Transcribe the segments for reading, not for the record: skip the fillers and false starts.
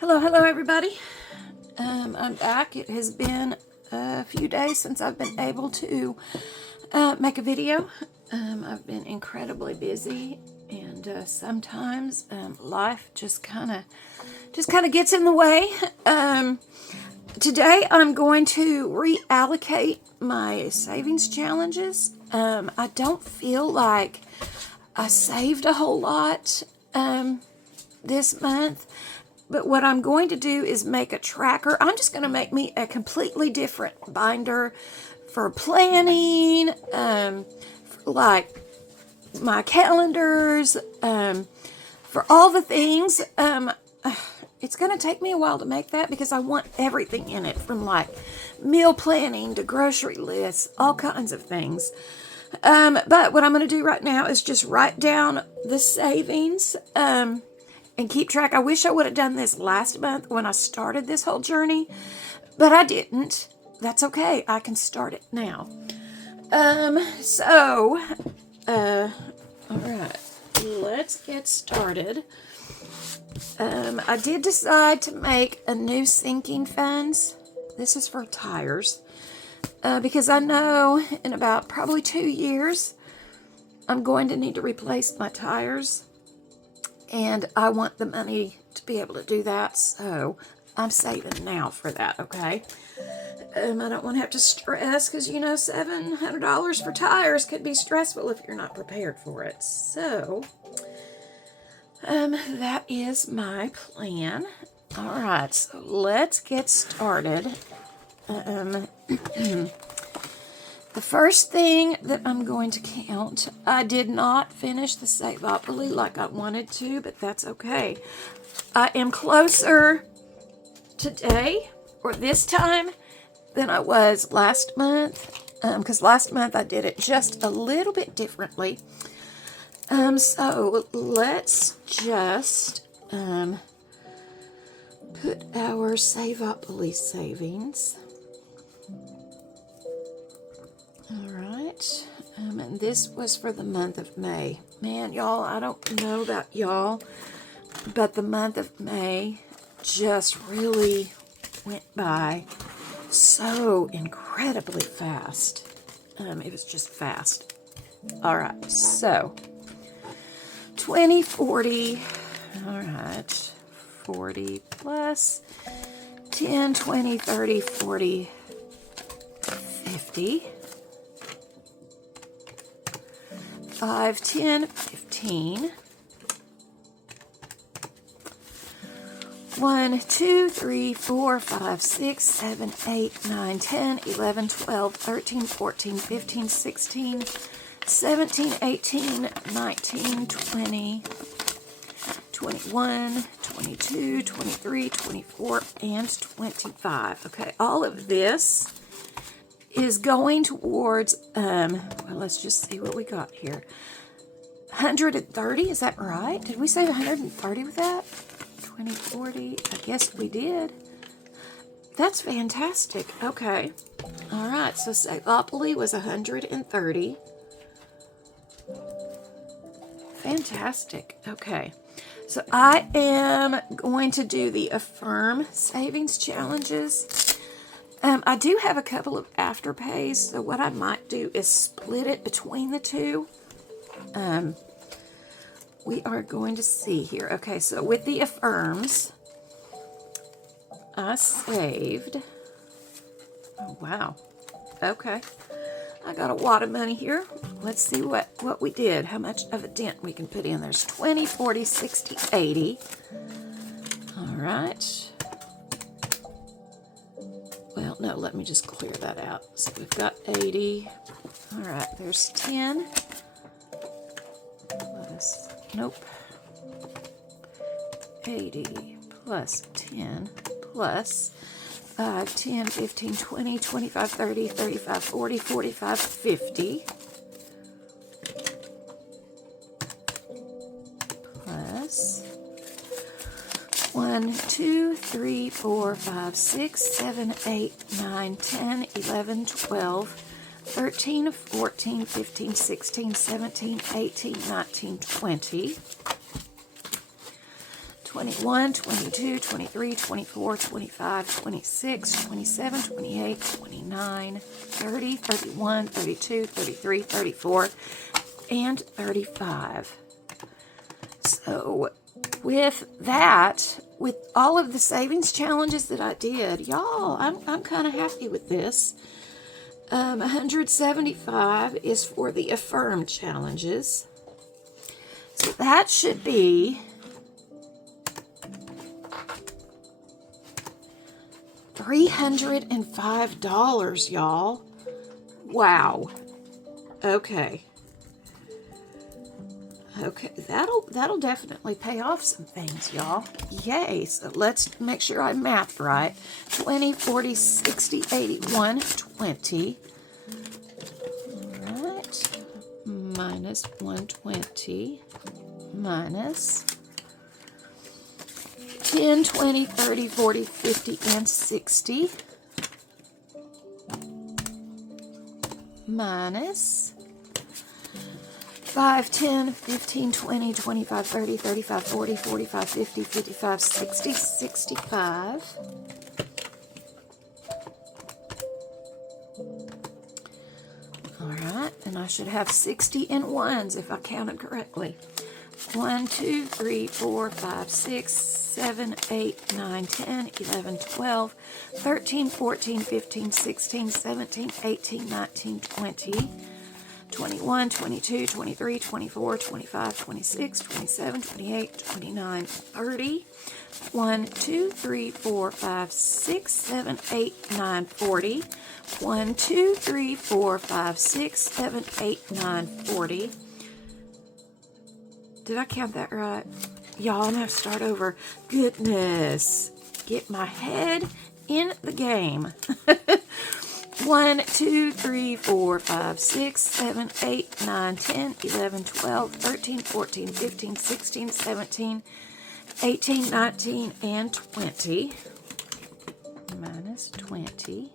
Hello everybody. I'm back. It has been a few days since I've been able to make a video. I've been incredibly busy, and sometimes life just kind of gets in the way. Today I'm going to reallocate my savings challenges. I don't feel like I saved a whole lot this month. But what I'm going to do is make a tracker. I'm just going to make me a completely different binder for planning, for like my calendars, for all the things. It's going to take me a while to make that because I want everything in it, from like meal planning to grocery lists, all kinds of things. But what I'm going to do right now is just write down the savings, and keep track. I wish I would have done this last month when I started this whole journey, but I didn't. That's okay. I can start it now. All right, let's get started. I did decide to make a new sinking funds. This is for tires, because I know in about probably 2 years, I'm going to need to replace my tires. And I want the money to be able to do that, so I'm saving now for that, okay? I don't want to have to stress, because, you know, $700 for tires could be stressful if you're not prepared for it. So, that is my plan. All right, so let's get started. The first thing that I'm going to count, I did not finish the Savopoly like I wanted to, but that's okay. I am closer today, or this time, than I was last month, because last month I did it just a little bit differently. So let's just put our Savopoly savings. All right, and this was for the month of May. Man, y'all, I don't know about y'all, but the month of May just really went by so incredibly fast. It was just fast. All right, so 20, 40, all right, 40 plus 10, 20, 30, 40, 50. 5, 10, 15. 1, 2, 3, 4, 5, 6, 7, 8, 9, 10, 11, 12, 13, 14, 15, 16, 17, 18, 19, 20, 21, 22, 23, 24, and 25. Okay, all of this is going towards, well, let's just see what we got here. 130, is that right? Did we save 130 with that? 20, 40, I guess we did. That's fantastic. Okay. All right, so Savopoly was 130. Fantastic. Okay. So I am going to do the Affirm Savings Challenges. I do have a couple of afterpays, so what I might do is split it between the two. We are going to see here. Okay, so with the Affirms, I saved, oh wow, okay. I got a wad of money here. Let's see what we did, how much of a dent we can put in. There's 20, 40, 60, 80. All right. Well, no, let me just clear that out. So we've got 80. All right, there's 10. Plus, nope. 80 plus 10 plus 5, 10, 15, 20, 25, 30, 35, 40, 45, 50. Plus 1, 2, 3, 4, 5, 6, 7, 8, 9, 10, 11, 12, 13, 14, 15, 16, 17, 18, 19, 20. 21, 22, 23, 24, 25, 26, 27, 28, 29, 30, 31, 32, 33, 34, and 35. So with that, with all of the savings challenges that I did, y'all, I'm kind of happy with this. 175 is for the affirm challenges. So that should be $305, y'all. Wow. Okay. Okay, that'll definitely pay off some things, y'all. Yay. So let's make sure I mathed right. 20, 40, 60, 80, 120. All right. Minus 120. Minus 10, 20, 30, 40, 50, and 60. Minus 5, 10, 15, 20, 25, 30, 35, 40, 45, 50, 55, 60, 65. All right, and I should have 60 in ones if I counted correctly. 1, 2, 3, 4, 5, 6, 7, 8, 9, 10, 11, 12, 13, 14, 15, 16, 17, 18, 19, 20, 21, 22, 23, 24, 25, 26, 27, 28, 29, 30. 1, 2, 3, 4, 5, 6, 7, 8, 9, 40. 1, 2, 3, 4, 5, 6, 7, 8, 9, 40. Did I count that right? Y'all, I'm going to have to start over. Goodness. Get my head in the game. 1, 2, 3, 4, 5, 6, 7, 8, 9, 10, 11, 12, 13, 14, 15, 16, 17, 18, 19, and 20. Minus 20.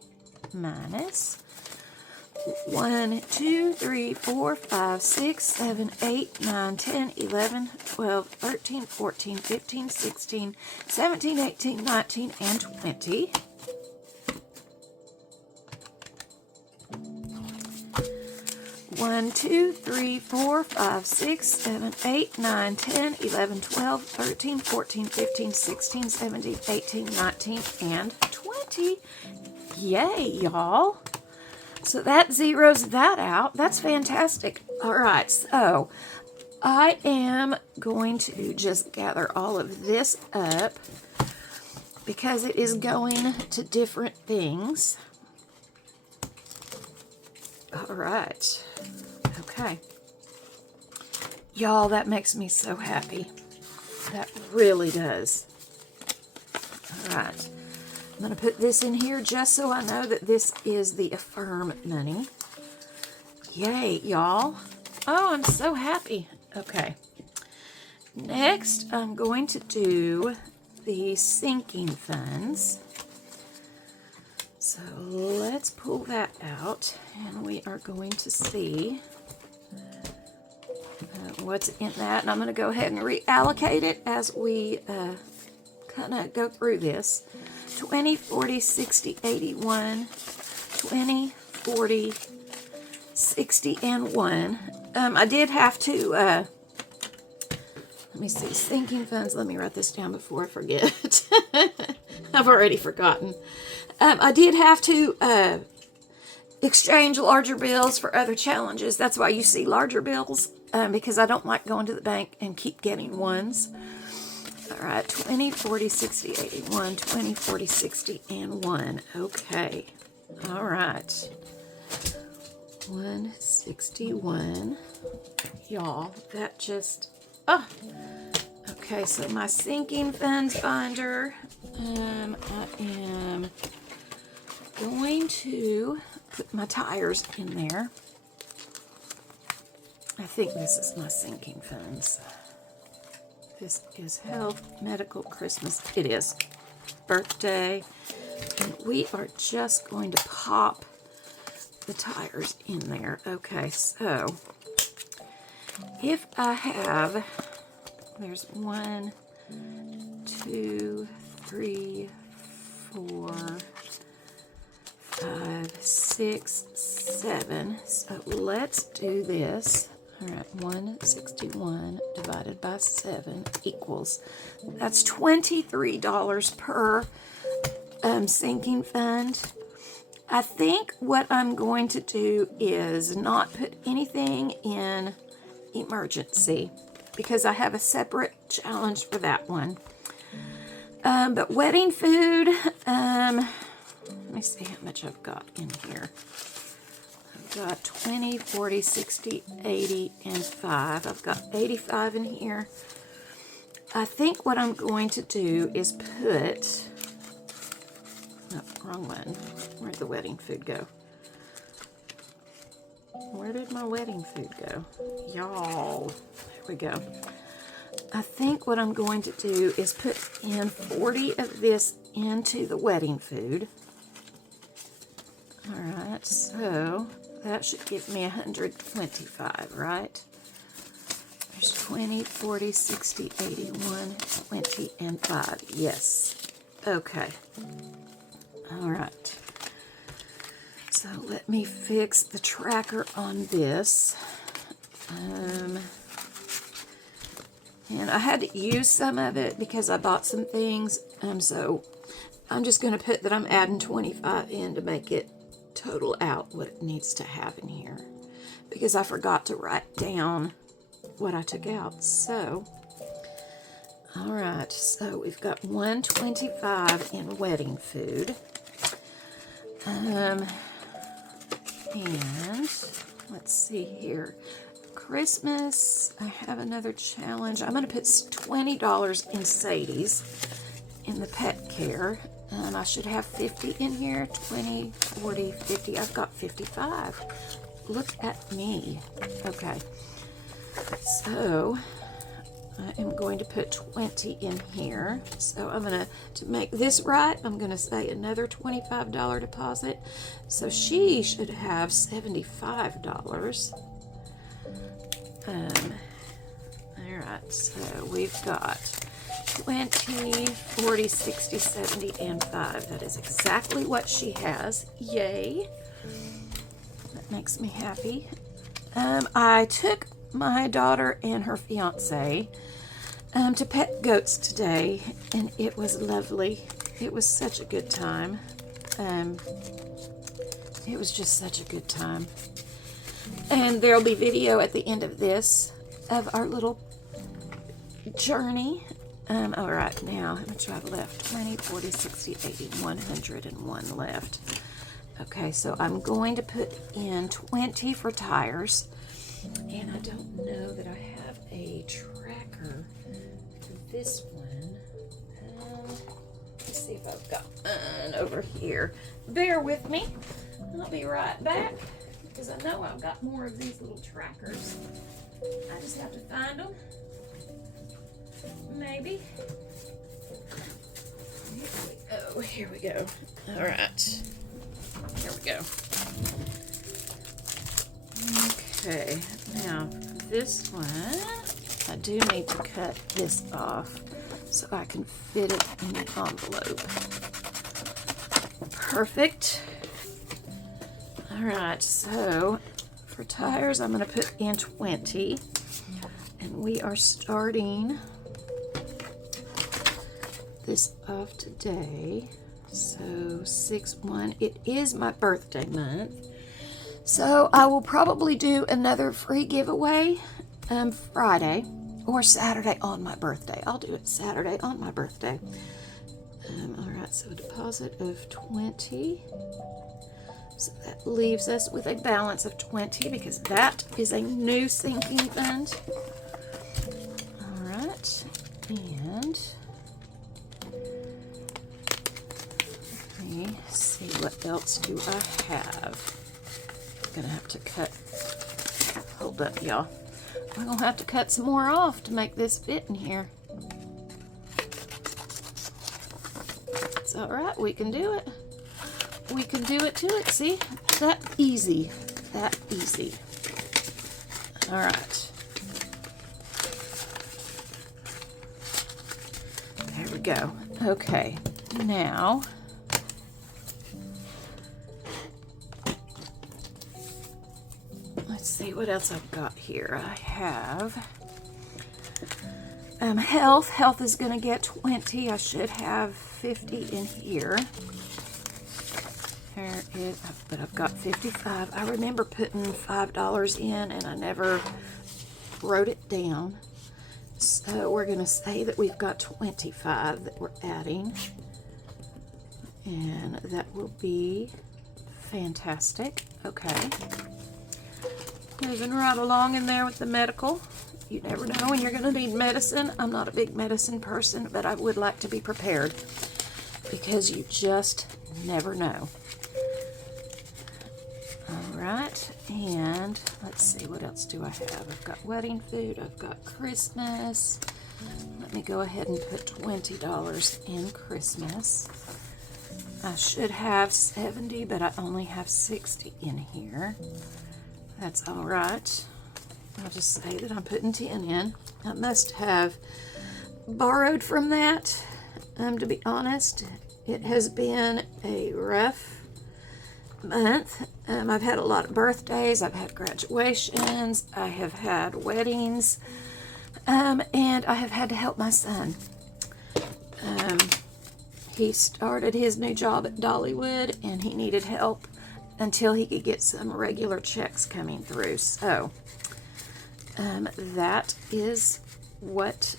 Minus 1, 2, 3, 4, 5, 6, 7, 8, 9, 10, 11, 12, 13, 14, 15, 16, 17, 18, 19, and 20. 1, 2, 3, 4, 5, 6, 7, 8, 9, 10, 11, 12, 13, 14, 15, 16, 17, 18, 19, and 20. Yay, y'all. So that zeroes that out. That's fantastic. All right, so I am going to just gather all of this up because it is going to different things. All right. Okay. Y'all, that makes me so happy. That really does. All right. I'm going to put this in here just so I know that this is the affirm money. Yay, y'all. Oh, I'm so happy. Okay. Next, I'm going to do the sinking funds. So let's pull that out, and we are going to see what's in that. And I'm going to go ahead and reallocate it as we kind of go through this. 20, 40, 60, 81, 20, 40, 60, and 1. I did have to, let me see, sinking funds. Let me write this down before I forget. I've already forgotten. I did have to exchange larger bills for other challenges. That's why you see larger bills, because I don't like going to the bank and keep getting ones. All right, 20, 40, 60, 81, 20, 40, 60, and 1. Okay. All right. 161. Y'all, that just, oh. Okay, so my sinking funds binder, I am going to put my tires in there. I think this is my sinking funds. This is health, medical, Christmas. It is. Birthday. And we are just going to pop the tires in there. Okay, so if I have, there's 1, 2, 3, 4, 5, 6, 7. So let's do this. All right, 161 divided by 7 equals, that's $23 per sinking fund. I think what I'm going to do is not put anything in emergency because I have a separate challenge for that one. But wedding food, let me see how much I've got in here. I've got 20, 40, 60, 80, and 5. I've got 85 in here. I think what I'm going to do is put, no, wrong one. Where'd the wedding food go? Where did my wedding food go? Y'all, there we go. I think what I'm going to do is put in 40 of this into the wedding food. All right, so that should give me 125, right? There's 20, 40, 60, 81, 20, and 5. Yes. Okay. All right. So let me fix the tracker on this. And I had to use some of it because I bought some things. So I'm just going to put that I'm adding 25 in to make it total out what it needs to have in here. Because I forgot to write down what I took out. So, all right. So we've got 125 in wedding food. And let's see here. Christmas, I have another challenge. I'm going to put $20 in Sadie's in the pet care. I should have 50 in here. 20, 40, 50. I've got 55. Look at me. Okay. So I am going to put 20 in here. So I'm going to make this right, I'm going to say another $25 deposit. So she should have $75. All right, so we've got 20, 40, 60, 70, and 5. That is exactly what she has. Yay. That makes me happy. I took my daughter and her fiance to pet goats today, and it was lovely. It was such a good time. It was just such a good time. And there'll be video at the end of this of our little journey. All right, now, how much do I have left? 20, 40, 60, 80, 101 left. Okay, so I'm going to put in 20 for tires. And I don't know that I have a tracker for this one. Let's see if I've got one over here. Bear with me. I'll be right back because I know I've got more of these little trackers. I just have to find them. Maybe. Here we go. All right. Here we go. Okay, now this one, I do need to cut this off so I can fit it in the envelope. Perfect. All right, so for tires, I'm going to put in 20, and we are starting this off today. So 6/1, it is my birthday month. So I will probably do another free giveaway Friday or Saturday on my birthday. I'll do it Saturday on my birthday. All right, so a deposit of 20. So that leaves us with a balance of 20 because that is a new sinking fund. All right, and let me see, what else do I have? Gonna have to cut, hold up y'all, I'm gonna have to cut some more off to make this fit in here. It's all right, we can do it. We can do it to it, see? That easy, that easy. All right. go. Okay, now let's see what else I've got here. I have health. Health is going to get 20. I should have 50 in here. There is, but I've got 55. I remember putting $5 in and I never wrote it down. So we're going to say that we've got 25 that we're adding. And that will be fantastic. Okay. Moving right along in there with the medical. You never know when you're going to need medicine. I'm not a big medicine person, but I would like to be prepared because you just never know. All right, and let's see, what else do I have? I've got wedding food, I've got Christmas. Let me go ahead and put $20 in Christmas. I should have 70, but I only have 60 in here. That's all right. I'll just say that I'm putting 10 in. I must have borrowed from that, to be honest. It has been a rough month. I've had a lot of birthdays, I've had graduations, I have had weddings, and I have had to help my son. He started his new job at Dollywood and he needed help until he could get some regular checks coming through. So that is what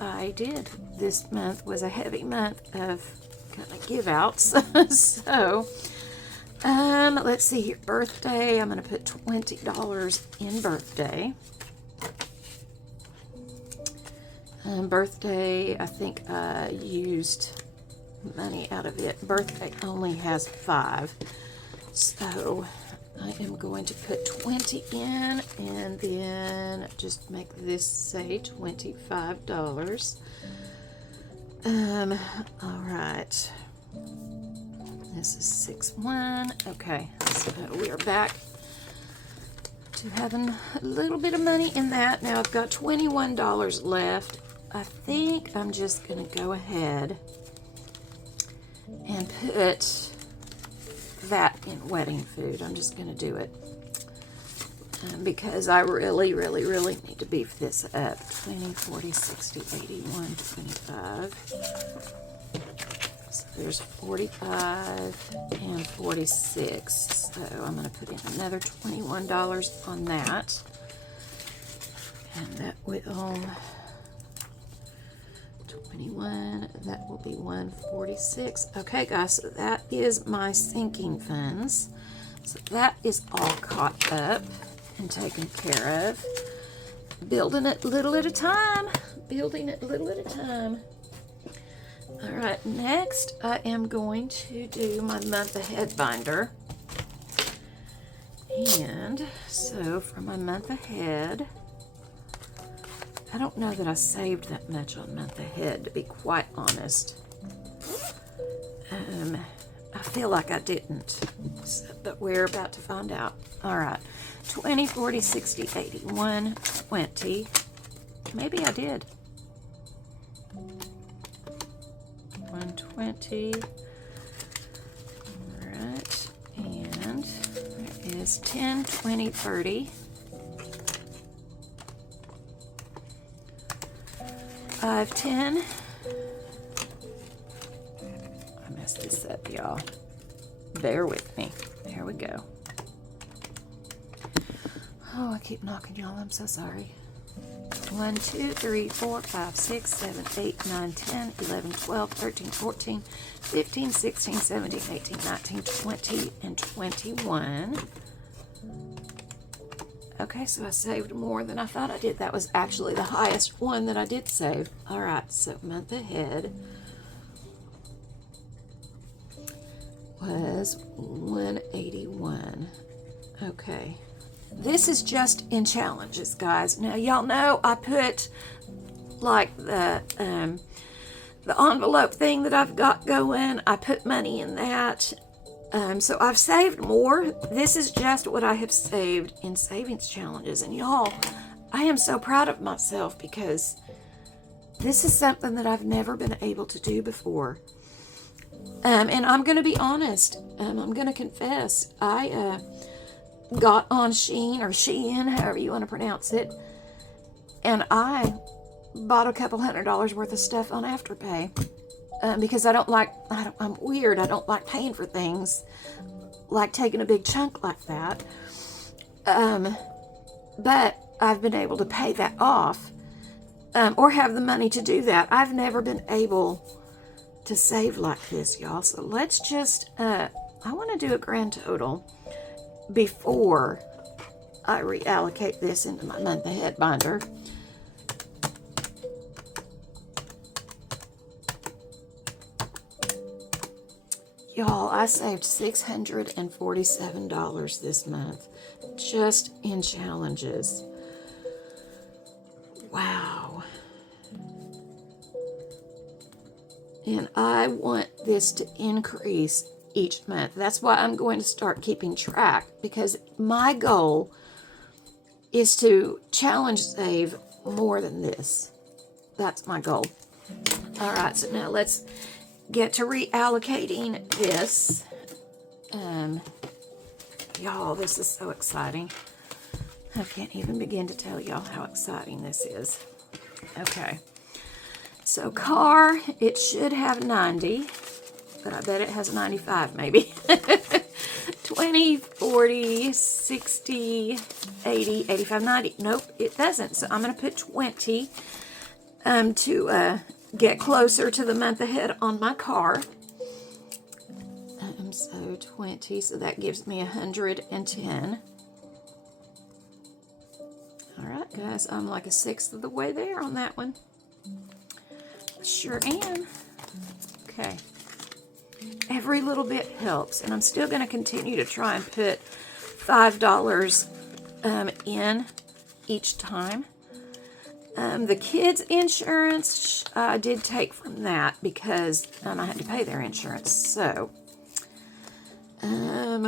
I did. This month was a heavy month of kind of give outs. So let's see here. Birthday, I'm going to put $20 in birthday. Birthday, I think I used money out of it. Birthday only has 5. So I am going to put 20 in and then just make this say $25. All right. This is 6-1. Okay, so we are back to having a little bit of money in that. Now I've got $21 left. I think I'm just going to go ahead and put that in wedding food. I'm just going to do it because I really need to beef this up. 20, 40, 60, 81, 25. So there's 45 and 46. So I'm going to put in another $21 on that. And that will 21, that will be 146. Okay, guys, so that is my sinking funds. So that is all caught up and taken care of. Building it little at a time. Building it little at a time. All right, next I am going to do my month ahead binder. And so for my month ahead, I don't know that I saved that much on month ahead, to be quite honest. I feel like I didn't, but we're about to find out. All right, 20, 40, 60, 80, 120. Maybe I did. 120. All right, and there is 10, 20, 30. 5, 10. I messed this up, y'all. Bear with me. There we go. Oh, I keep knocking y'all. I'm so sorry. 1, 2, 3, 4, 5, 6, 7, 8, 9, 10, 11, 12, 13, 14, 15, 16, 17, 18, 19, 20, and 21. Okay, so I saved more than I thought I did. That was actually the highest one that I did save. All right, so month ahead was 181. Okay. This is just in challenges, guys. Now, y'all know I put like the envelope thing that I've got going. I put money in that. So I've saved more. This is just what I have saved in savings challenges. And y'all, I am so proud of myself because This is something that I've never been able to do before. And I'm going to be honest. I'm going to confess. I got on Shein or Shein, however you want to pronounce it, and I bought a couple $100 worth of stuff on Afterpay because I'm weird. I don't like paying for things, like taking a big chunk like that. But I've been able to pay that off or have the money to do that. I've never been able to save like this, y'all. So let's just, I want to do a grand total before I reallocate this into my month ahead binder. Y'all, I saved $647 this month just in challenges. Wow. And I want this to increase each month. That's why I'm going to start keeping track, because my goal is to challenge save more than this. That's my goal. All right, so now let's get to reallocating this. Y'all, this is so exciting. I can't even begin to tell y'all how exciting this is. Okay. So car, it should have 90, but I bet it has 95 maybe. 20, 40, 60, 80, 85, 90. Nope, it doesn't. So I'm going to put 20 to get closer to the month ahead on my car. So 20, so that gives me 110. All right, guys, I'm like a sixth of the way there on that one. Sure am. Okay. Every little bit helps, and I'm still going to continue to try and put $5 in each time. The kids' insurance, I did take from that because I had to pay their insurance. So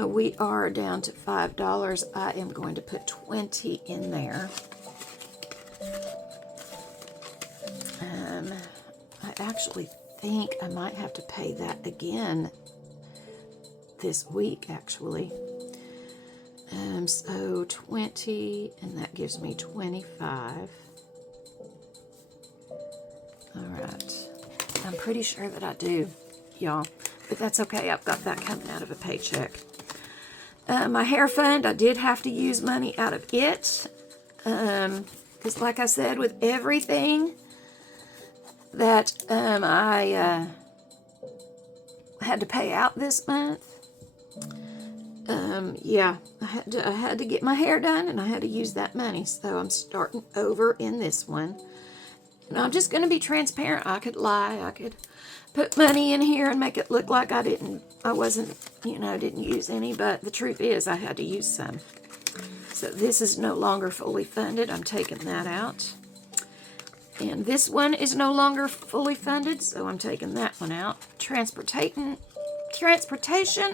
we are down to $5. I am going to put 20 in there. I actually think I might have to pay that again this week, actually. So 20, and that gives me 25. All right. I'm pretty sure that I do, y'all, but that's okay. I've got that coming out of a paycheck. My hair fund, I did have to use money out of it because, like I said, with everything that I had to pay out this month, yeah, I had to get my hair done, and I had to use that money. So I'm starting over in this one. And I'm just going to be transparent. I could lie. I could put money in here and make it look like didn't use any. But the truth is I had to use some. So this is no longer fully funded. I'm taking that out. And this one is no longer fully funded, so I'm taking that one out. Transportation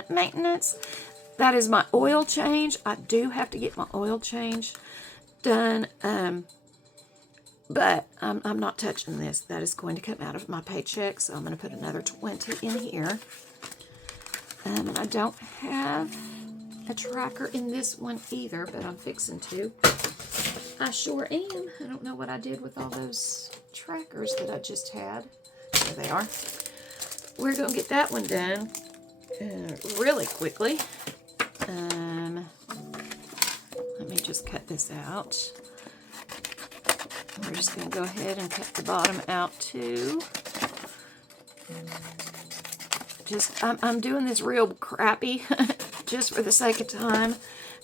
maintenance. That is my oil change. I do have to get my oil change done. But I'm not touching this. That is going to come out of my paycheck, so I'm going to put another 20 in here. And I don't have a tracker in this one either, but I'm fixing to. I sure am. I don't know what I did with all those trackers that I just had. There they are. We're going to get that one done really quickly. Let me just cut this out. We're just going to go ahead and cut the bottom out too. I'm doing this real crappy just for the sake of time,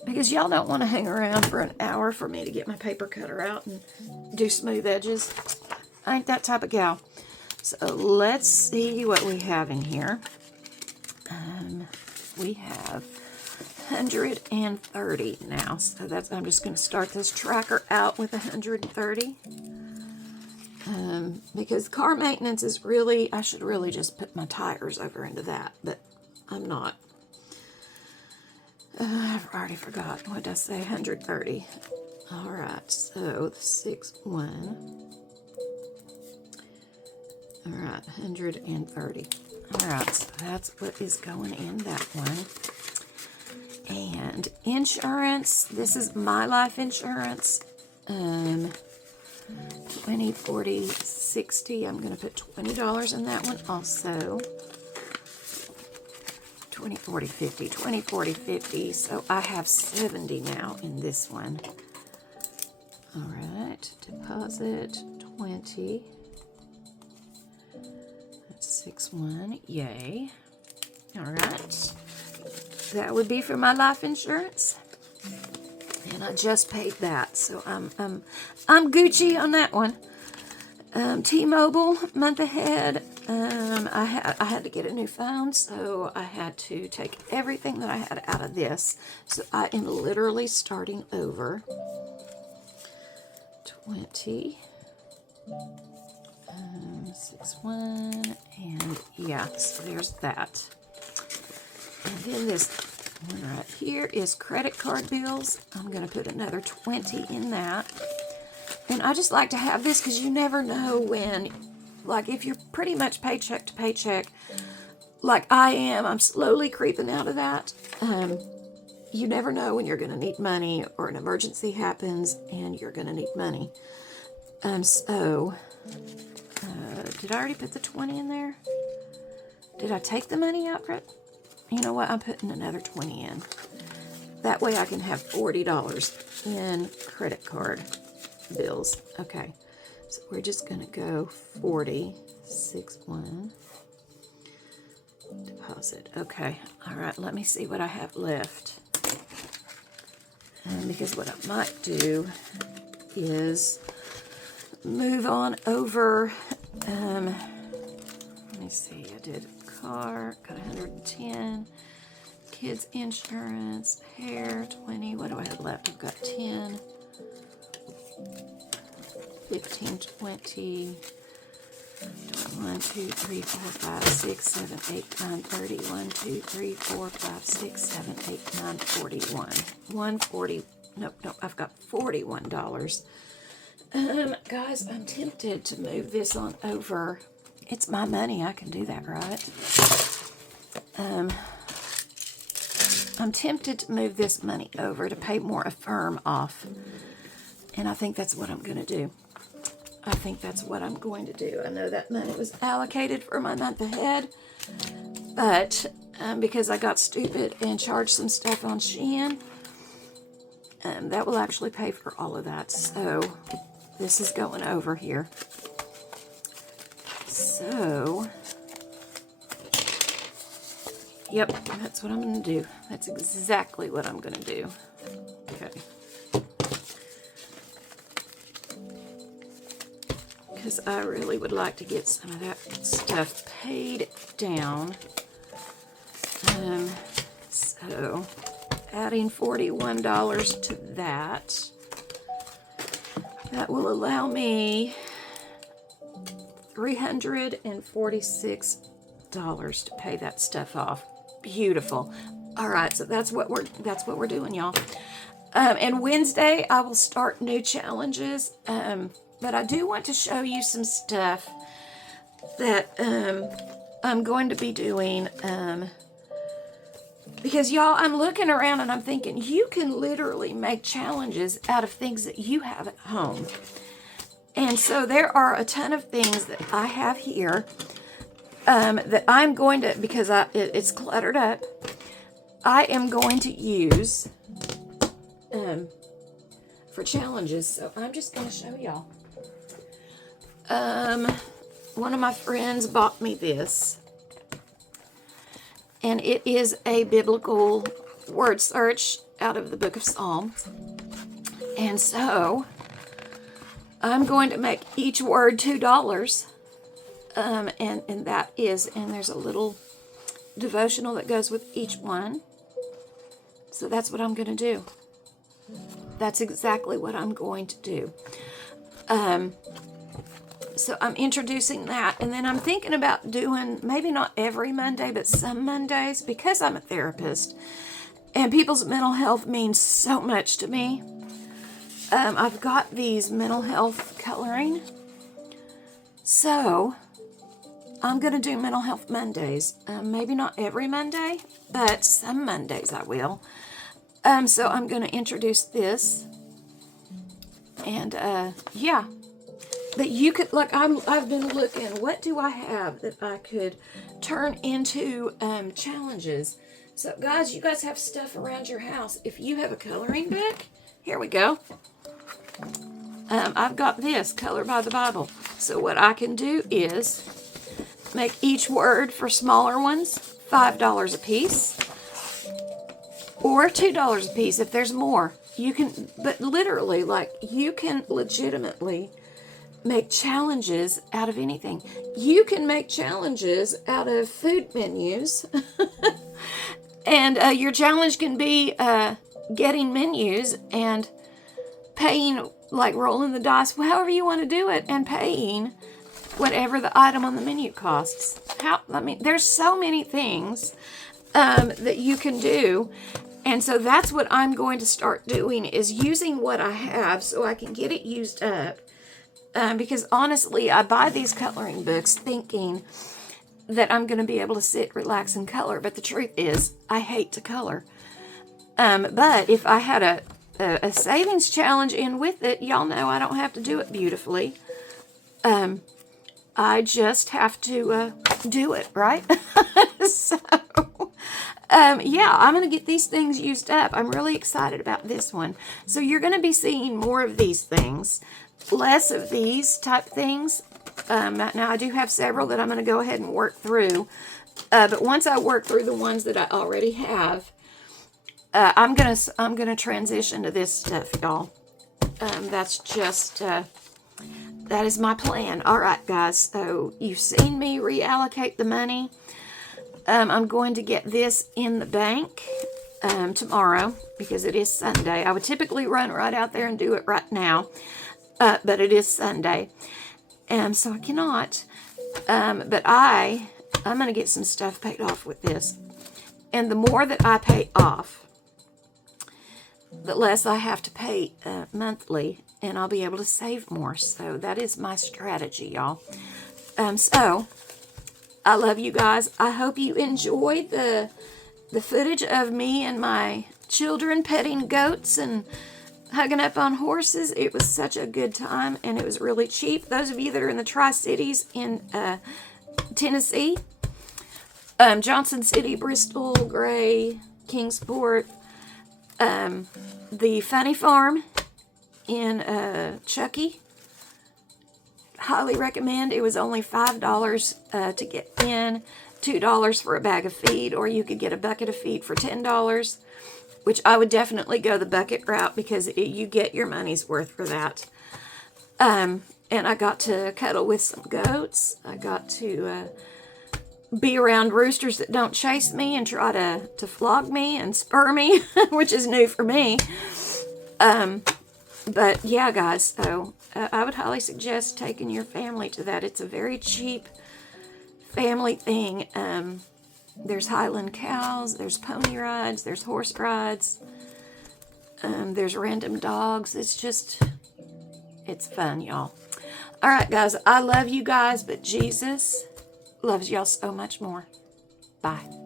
because y'all don't want to hang around for an hour for me to get my paper cutter out and do smooth edges. I ain't that type of gal. So let's see what we have in here. We have 130 now. So I'm just going to start this tracker out with 130. Because car maintenance is really, I should really just put my tires over into that, but I'm not. I've already forgot. What did I say? 130. All right, so the 6-1. All right, 130. All right, so that's what is going in that one. And insurance, this is my life insurance. 20, 40, 60. I'm going to put $20 in that one also. 20, 40, 50. 20, 40, 50. So I have 70 now in this one. All right, deposit 20. That's 6-1. Yay. All right. That would be for my life insurance. And I just paid that, so I'm Gucci on that one. T-Mobile, month ahead. I had to get a new phone, so I had to take everything that I had out of this. So I am literally starting over. 20, 6-1, and yeah, so there's that. And then this one right here is credit card bills. I'm going to put another 20 in that. And I just like to have this because you never know when, like if you're pretty much paycheck to paycheck, like I am, I'm slowly creeping out of that. You never know when you're going to need money or an emergency happens and you're going to need money. Did I already put the 20 in there? Did I take the money out for it? You know what? I'm putting another 20 in. That way I can have $40 in credit card bills. Okay. So we're just going to go 40, 6-1. Deposit. Okay. All right. Let me see what I have left. Because what I might do is move on over. Let me see. I did car, got 110. Kids insurance, hair, 20. What do I have left? I've got 10, 15, 20. 1, 2, 3, 4, 5, 6, 7, 8, 9, 30. 1, 2, 3, 4, 5, 6, 7, 8, 9, 41. 140. Nope, I've got $41. Guys, I'm tempted to move this on over. It's my money. I can do that, right? I'm tempted to move this money over to pay more Affirm off. And I think that's what I'm going to do. I think that's what I'm going to do. I know that money was allocated for my month ahead, but because I got stupid and charged some stuff on Shein, that will actually pay for all of that. So this is going over here. So, yep, that's what I'm going to do. That's exactly what I'm going to do. Okay. Because I really would like to get some of that stuff paid down. So, adding $41 to that, that will allow me $346 to pay that stuff off. Beautiful. All right, so that's what we're doing, y'all. And Wednesday I will start new challenges. But I do want to show you some stuff that I'm going to be doing. Because y'all, I'm looking around and I'm thinking you can literally make challenges out of things that you have at home. And so there are a ton of things that I have here that I'm going to, because it's cluttered up, I am going to use for challenges. So I'm just going to show y'all. One of my friends bought me this, and it is a biblical word search out of the book of Psalms. And so I'm going to make each word $2. And that is, and there's a little devotional that goes with each one. So that's what I'm going to do. That's exactly what I'm going to do. So I'm introducing that, and then I'm thinking about doing, maybe not every Monday, but some Mondays, because I'm a therapist, and people's mental health means so much to me. I've got these mental health coloring. So I'm going to do Mental Health Mondays. Maybe not every Monday, but some Mondays I will. So I'm going to introduce this. And, yeah. That you could, like, I've been looking, what do I have that I could turn into challenges? So, guys, you guys have stuff around your house. If you have a coloring book, here we go. I've got this, Color by the Bible. So what I can do is make each word for smaller ones $5 a piece, or $2 a piece if there's more. You can, but literally, like, you can legitimately make challenges out of anything. You can make challenges out of food menus. And your challenge can be getting menus and paying, like rolling the dice, however you want to do it, and paying whatever the item on the menu costs. There's so many things that you can do. And so that's what I'm going to start doing, is using what I have so I can get it used up. Because honestly, I buy these coloring books thinking that I'm going to be able to sit, relax, and color. But the truth is, I hate to color. But if I had a savings challenge in with it, y'all know I don't have to do it beautifully. I just have to do it, right? So, yeah, I'm going to get these things used up. I'm really excited about this one. So you're going to be seeing more of these things, less of these type things. Now, I do have several that I'm going to go ahead and work through. But once I work through the ones that I already have, I'm gonna transition to this stuff, y'all. That's just that is my plan. All right, guys. So you've seen me reallocate the money. I'm going to get this in the bank tomorrow because it is Sunday. I would typically run right out there and do it right now, but it is Sunday, so I cannot. But I'm gonna get some stuff paid off with this, and the more that I pay off, the less I have to pay monthly, and I'll be able to save more. So that is my strategy, y'all. So I love you guys. I hope you enjoyed the footage of me and my children petting goats and hugging up on horses. It was such a good time, and it was really cheap. Those of you that are in the Tri-Cities in Tennessee, Johnson City, Bristol, Gray, Kingsport, the Funny Farm in Chucky, highly recommend. It was only $5 to get in, $2 for a bag of feed, or you could get a bucket of feed for $10, which I would definitely go the bucket route because you get your money's worth for that. And I got to cuddle with some goats. I got to be around roosters that don't chase me and try to flog me and spur me, which is new for me. But yeah, guys, so I would highly suggest taking your family to that. It's a very cheap family thing. There's Highland cows, there's pony rides, there's horse rides, there's random dogs. It's fun, y'all. All right, guys, I love you guys, but Jesus loves y'all so much more. Bye.